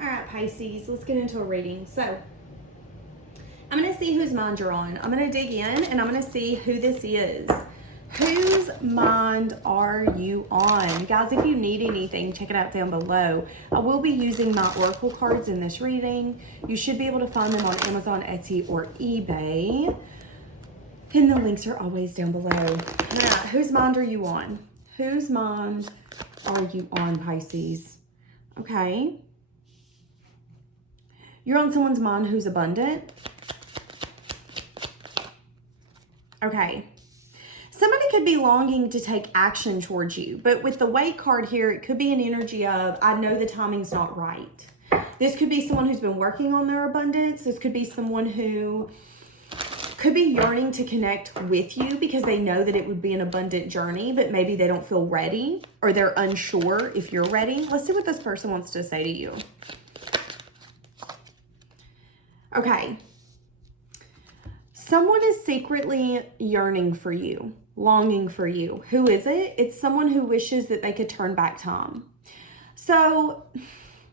All right, Pisces, let's get into a reading. So, I'm going to see whose mind you're on. I'm going to dig in and I'm going to see who this is. Whose mind are you on? Guys, if you need anything, check it out down below. I will be using my oracle cards in this reading. You should be able to find them on Amazon, Etsy, or eBay. And the links are always down below. All right, whose mind are you on? Whose mind are you on, Pisces? Okay. You're on someone's mind who's abundant. Okay. Somebody could be longing to take action towards you, but with the Weight card here, it could be an energy of, I know the timing's not right. This could be someone who's been working on their abundance. This could be someone who could be yearning to connect with you because they know that it would be an abundant journey, but maybe they don't feel ready or they're unsure if you're ready. Let's see what this person wants to say to you. Okay. Someone is secretly yearning for you, longing for you. Who is it? It's someone who wishes that they could turn back time. So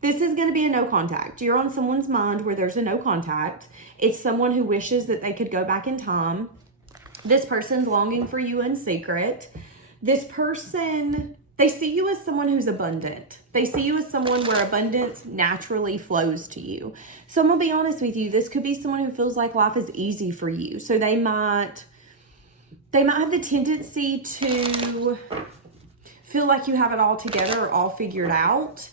this is going to be a no contact. You're on someone's mind where there's a no contact. It's someone who wishes that they could go back in time. This person's longing for you in secret. This person, they see you as someone who's abundant. They see you as someone where abundance naturally flows to you. So I'm going to be honest with you. This could be someone who feels like life is easy for you. So they might have the tendency to feel like you have it all together or all figured out,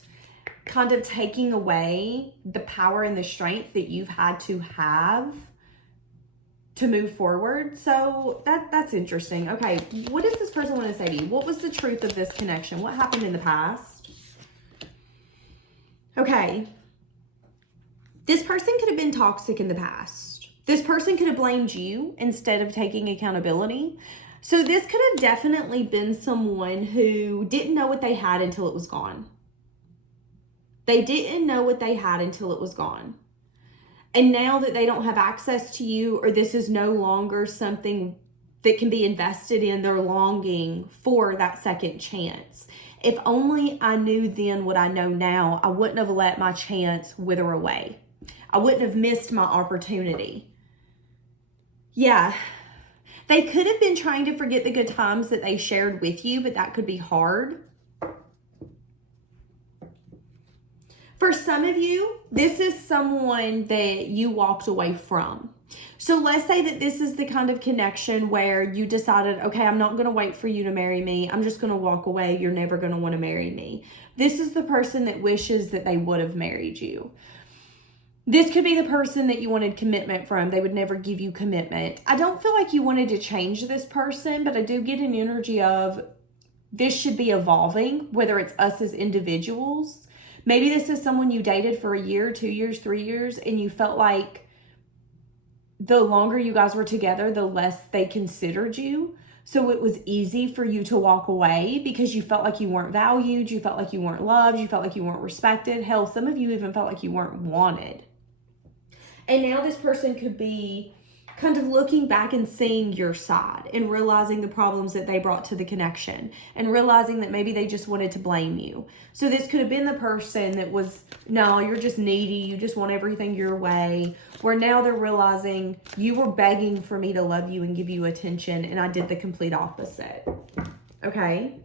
kind of taking away the power and the strength that you've had to have to move forward. So that's interesting. Okay, what does this person want to say to you? What was the truth of this connection? What happened in the past? Okay, this person could have been toxic in the past. This person could have blamed you instead of taking accountability. So this could have definitely been someone who didn't know what they had until it was gone. They didn't know what they had until it was gone. And now that they don't have access to you, or this is no longer something that can be invested in, they're longing for that second chance. If only I knew then what I know now, I wouldn't have let my chance wither away. I wouldn't have missed my opportunity. Yeah, they could have been trying to forget the good times that they shared with you, but that could be hard. For some of you, this is someone that you walked away from. So let's say that this is the kind of connection where you decided, okay, I'm not going to wait for you to marry me. I'm just going to walk away. You're never going to want to marry me. This is the person that wishes that they would have married you. This could be the person that you wanted commitment from. They would never give you commitment. I don't feel like you wanted to change this person, but I do get an energy of this should be evolving, whether it's us as individuals. Maybe this is someone you dated for a year, 2 years, 3 years, and you felt like the longer you guys were together, the less they considered you. So it was easy for you to walk away because you felt like you weren't valued, you felt like you weren't loved, you felt like you weren't respected. Hell, some of you even felt like you weren't wanted. And now this person could be kind of looking back and seeing your side and realizing the problems that they brought to the connection and realizing that maybe they just wanted to blame you. So this could have been the person that was, no, you're just needy. You just want everything your way. Where now they're realizing you were begging for me to love you and give you attention, and I did the complete opposite. Okay.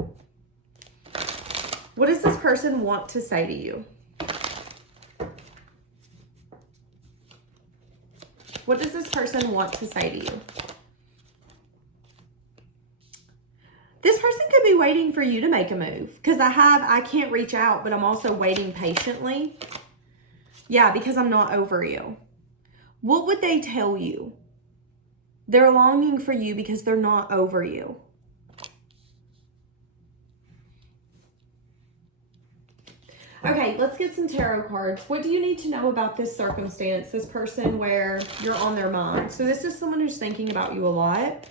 What does this person want to say to you? What does this person want to say to you? This person could be waiting for you to make a move. Because I can't reach out, but I'm also waiting patiently. Yeah, because I'm not over you. What would they tell you? They're longing for you because they're not over you. Okay, let's get some tarot cards. What do you need to know about this circumstance, this person where you're on their mind? So this is someone who's thinking about you a lot.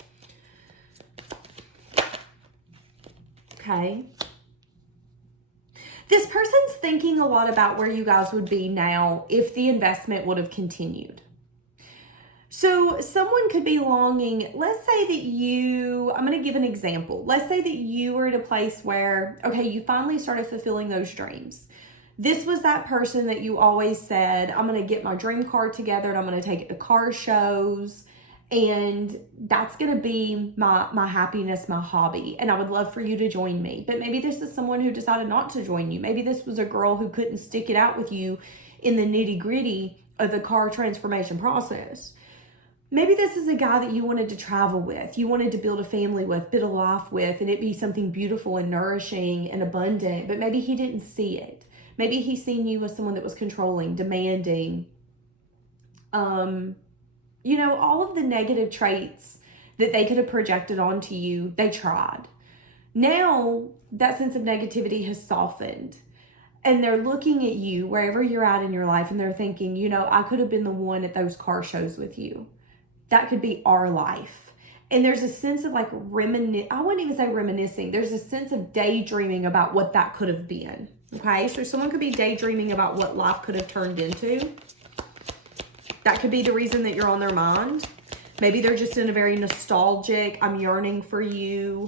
Okay. This person's thinking a lot about where you guys would be now if the investment would have continued. So someone could be longing, let's say that I'm going to give an example. Let's say that you were at a place where, okay, you finally started fulfilling those dreams. This was that person that you always said, I'm going to get my dream car together and I'm going to take it to car shows. And that's going to be my happiness, my hobby. And I would love for you to join me. But maybe this is someone who decided not to join you. Maybe this was a girl who couldn't stick it out with you in the nitty gritty of the car transformation process. Maybe this is a guy that you wanted to travel with, you wanted to build a family with, build a life with, and it be something beautiful and nourishing and abundant, but maybe he didn't see it. Maybe he seen you as someone that was controlling, demanding, all of the negative traits that they could have projected onto you, they tried. Now, that sense of negativity has softened. And they're looking at you, wherever you're at in your life, and they're thinking, I could have been the one at those car shows with you. That could be our life. And there's a sense of I wouldn't even say reminiscing. There's a sense of daydreaming about what that could have been. Okay, so someone could be daydreaming about what life could have turned into. That could be the reason that you're on their mind. Maybe they're just in a very nostalgic, I'm yearning for you.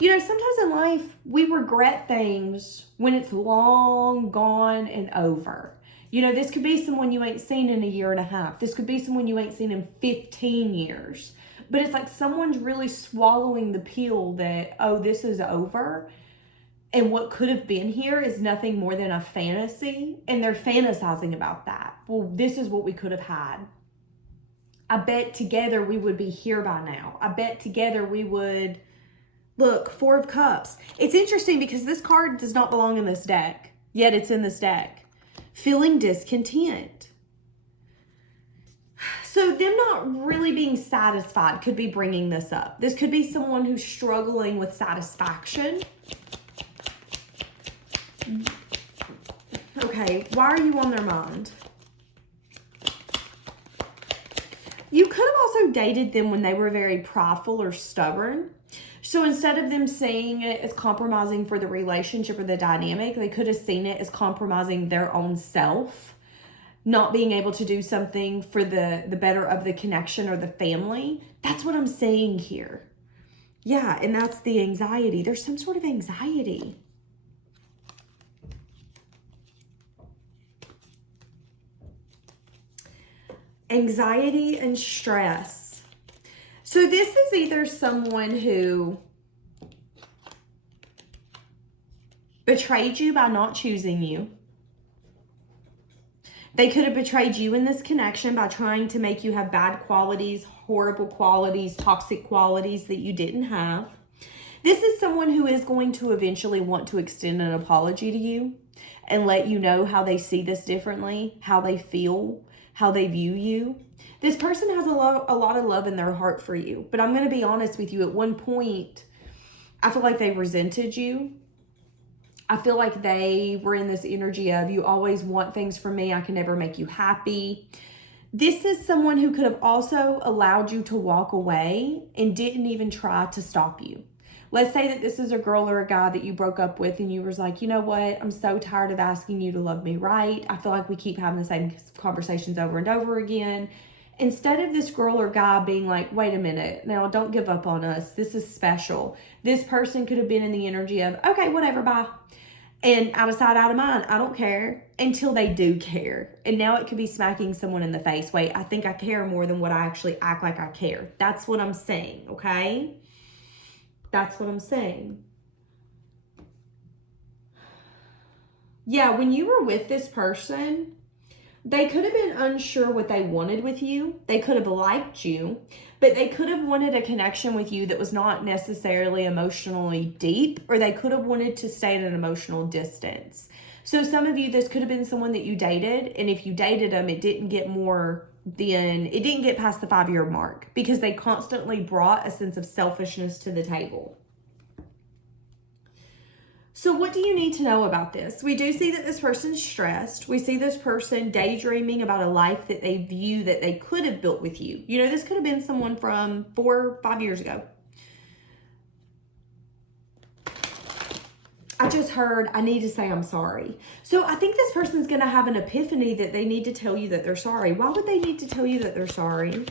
Sometimes in life, we regret things when it's long gone and over. This could be someone you ain't seen in a year and a half. This could be someone you ain't seen in 15 years. But it's like someone's really swallowing the pill that, this is over. And what could have been here is nothing more than a fantasy. And they're fantasizing about that. Well, this is what we could have had. I bet together we would be here by now. I bet together we would... Look, 4 of Cups. It's interesting because this card does not belong in this deck. Yet it's in this deck. Feeling discontent. So them not really being satisfied could be bringing this up. This could be someone who's struggling with satisfaction. Okay, why are you on their mind? You could have also dated them when they were very prideful or stubborn. So instead of them seeing it as compromising for the relationship or the dynamic, they could have seen it as compromising their own self, not being able to do something for the better of the connection or the family. That's what I'm saying here. Yeah, and that's the anxiety. There's some sort of anxiety. Anxiety and stress. So this is either someone who betrayed you by not choosing you. They could have betrayed you in this connection by trying to make you have bad qualities, horrible qualities, toxic qualities that you didn't have. This is someone who is going to eventually want to extend an apology to you and let you know how they see this differently, how they feel, how they view you. This person has a lot of love in their heart for you. But I'm going to be honest with you. At one point, I feel like they resented you. I feel like they were in this energy of, you always want things from me. I can never make you happy. This is someone who could have also allowed you to walk away and didn't even try to stop you. Let's say that this is a girl or a guy that you broke up with and you was like, you know what? I'm so tired of asking you to love me right. I feel like we keep having the same conversations over and over again. Instead of this girl or guy being like, wait a minute, now don't give up on us. This is special. This person could have been in the energy of, okay, whatever, bye. And out of sight, out of mind, I don't care, until they do care. And now it could be smacking someone in the face. Wait, I think I care more than what I actually act like I care. That's what I'm saying, okay? That's what I'm saying. Yeah, when you were with this person, they could have been unsure what they wanted with you. They could have liked you, but they could have wanted a connection with you that was not necessarily emotionally deep, or they could have wanted to stay at an emotional distance. So some of you, this could have been someone that you dated, and if you dated them, it didn't get past the 5-year mark because they constantly brought a sense of selfishness to the table. So what do you need to know about this? We do see that this person's stressed. We see this person daydreaming about a life that they view that they could have built with you. You know, this could have been someone from 4 or 5 years ago. I just heard, I need to say I'm sorry. So I think this person's going to have an epiphany that they need to tell you that they're sorry. Why would they need to tell you that they're sorry?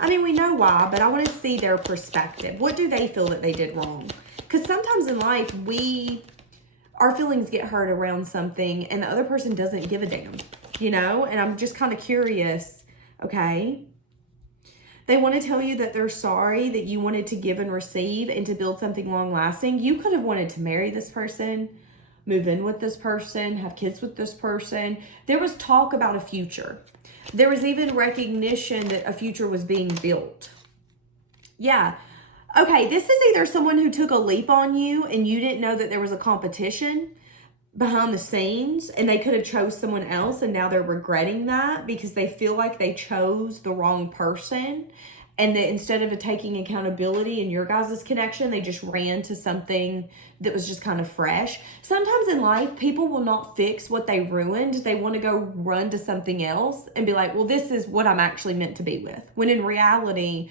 I mean, we know why, but I want to see their perspective. What do they feel that they did wrong? Because sometimes in life, we our feelings get hurt around something and the other person doesn't give a damn, you know? And I'm just kind of curious, okay? They want to tell you that they're sorry that you wanted to give and receive and to build something long lasting. You could have wanted to marry this person, move in with this person, have kids with this person. There was talk about a future. There was even recognition that a future was being built. Yeah. Okay, this is either someone who took a leap on you and you didn't know that there was a competition behind the scenes and they could have chose someone else and now they're regretting that because they feel like they chose the wrong person, and that instead of taking accountability in your guys' connection, they just ran to something that was just kind of fresh. Sometimes in life, people will not fix what they ruined. They want to go run to something else and be like, well, this is what I'm actually meant to be with. When in reality,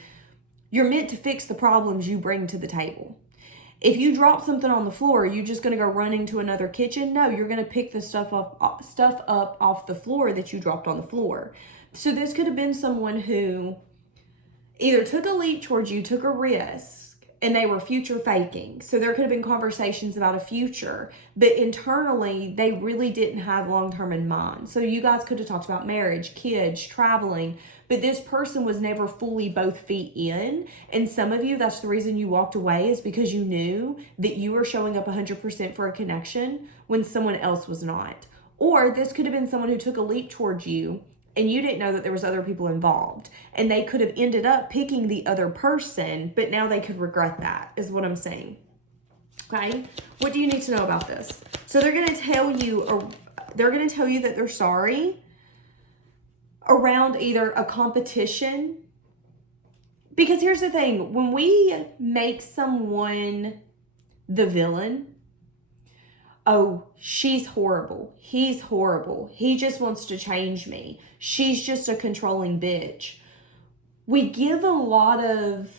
you're meant to fix the problems you bring to the table. If you drop something on the floor, are you just going to go running to another kitchen? No, you're going to pick the stuff up off the floor that you dropped on the floor. So this could have been someone who either took a leap towards you, took a risk, and they were future faking. So there could have been conversations about a future, but internally, they really didn't have long-term in mind. So you guys could have talked about marriage, kids, traveling, but this person was never fully both feet in. And some of you, that's the reason you walked away, is because you knew that you were showing up 100% for a connection when someone else was not. Or this could have been someone who took a leap towards you and you didn't know that there was other people involved, and they could have ended up picking the other person, but now they could regret that, is what I'm saying. Okay, what do you need to know about this? So they're going to tell you, or they're going to tell you that they're sorry around either a competition. Because here's the thing, when we make someone the villain, oh, she's horrible, he's horrible, he just wants to change me, she's just a controlling bitch, we give a lot of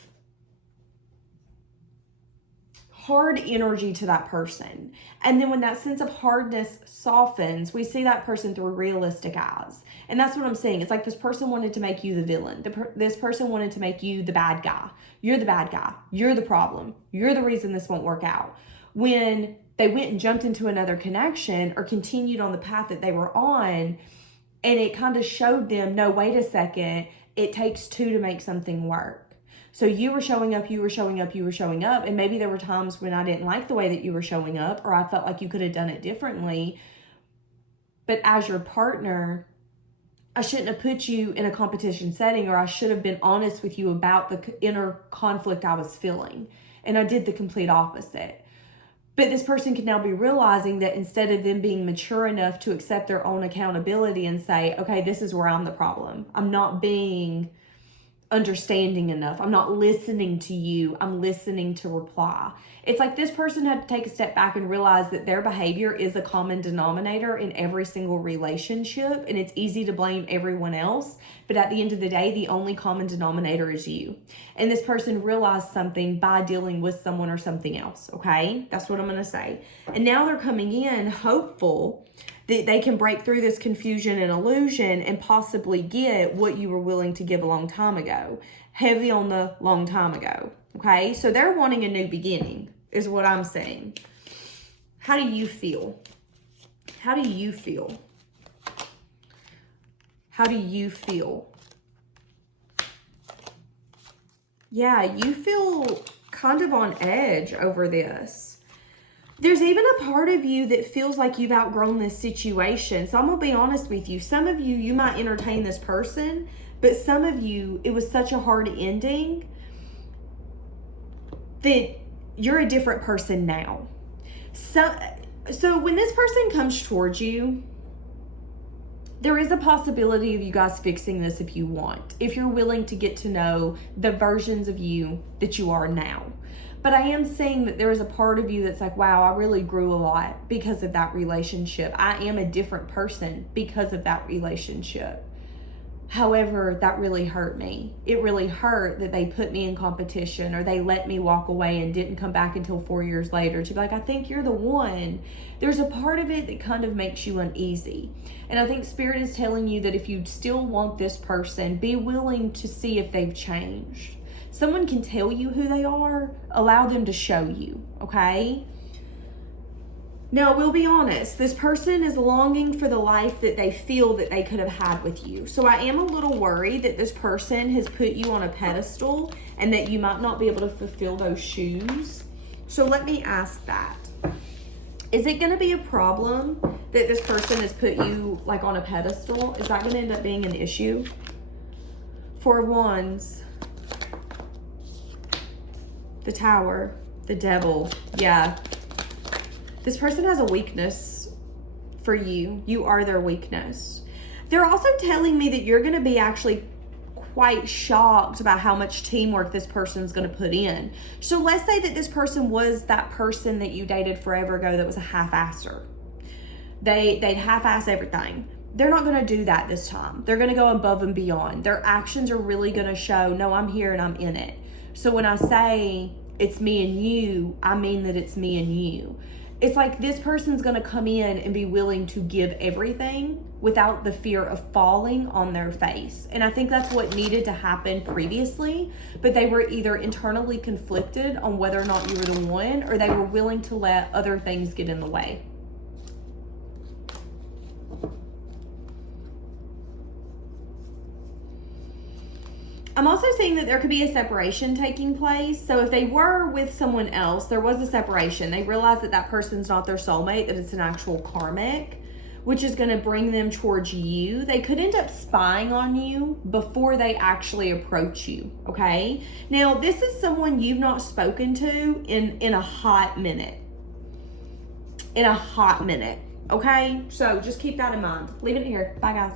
hard energy to that person. And then when that sense of hardness softens, we see that person through realistic eyes. And that's what I'm saying. It's like this person wanted to make you the villain. This person wanted to make you the bad guy. You're the bad guy. You're the problem. You're the reason this won't work out. When they went and jumped into another connection or continued on the path that they were on, and it kind of showed them, no, wait a second, it takes two to make something work. So you were showing up, and maybe there were times when I didn't like the way that you were showing up, or I felt like you could have done it differently. But as your partner, I shouldn't have put you in a competition setting, or I should have been honest with you about the inner conflict I was feeling. And I did the complete opposite. But this person can now be realizing that instead of them being mature enough to accept their own accountability and say, okay, this is where I'm the problem. I'm not being understanding enough. I'm not listening to you. I'm listening to reply. It's like this person had to take a step back and realize that their behavior is a common denominator in every single relationship, and it's easy to blame everyone else, but at the end of the day, the only common denominator is you. And this person realized something by dealing with someone or something else, okay? That's what I'm going to say. And now they're coming in hopeful that they can break through this confusion and illusion and possibly get what you were willing to give a long time ago. Heavy on the long time ago, okay? So they're wanting a new beginning, is what I'm saying. How do you feel? How do you feel? How do you feel? Yeah, you feel kind of on edge over this. There's even a part of you that feels like you've outgrown this situation. So I'm going to be honest with you. Some of you, you might entertain this person, but some of you, it was such a hard ending that you're a different person now. So when this person comes towards you, there is a possibility of you guys fixing this if you want, if you're willing to get to know the versions of you that you are now. But I am saying that there is a part of you that's like, wow, I really grew a lot because of that relationship. I am a different person because of that relationship. However, that really hurt me. It really hurt that they put me in competition, or they let me walk away and didn't come back until 4 years later to be like, I think you're the one. There's a part of it that kind of makes you uneasy. And I think Spirit is telling you that if you still want this person, be willing to see if they've changed. Someone can tell you who they are. Allow them to show you, okay? Now, we'll be honest, this person is longing for the life that they feel that they could have had with you. So I am a little worried that this person has put you on a pedestal and that you might not be able to fulfill those shoes. So let me ask that. Is it going to be a problem that this person has put you like on a pedestal? Is that going to end up being an issue? Four of Wands. The Tower. The Devil. Yeah. This person has a weakness for you. You are their weakness. They're also telling me that you're going to be actually quite shocked about how much teamwork this person's going to put in. So let's say that this person was that person that you dated forever ago that was a half-asser. They'd half-ass everything. They're not going to do that this time. They're going to go above and beyond. Their actions are really going to show, no, I'm here and I'm in it. So when I say it's me and you, I mean that it's me and you. It's like this person's going to come in and be willing to give everything without the fear of falling on their face. And I think that's what needed to happen previously, but they were either internally conflicted on whether or not you were the one, or they were willing to let other things get in the way. I'm also seeing that there could be a separation taking place. So if they were with someone else, there was a separation. They realized that that person's not their soulmate, that it's an actual karmic, which is going to bring them towards you. They could end up spying on you before they actually approach you, okay? Now, this is someone you've not spoken to in a hot minute. In a hot minute, okay? So just keep that in mind. Leave it here. Bye, guys.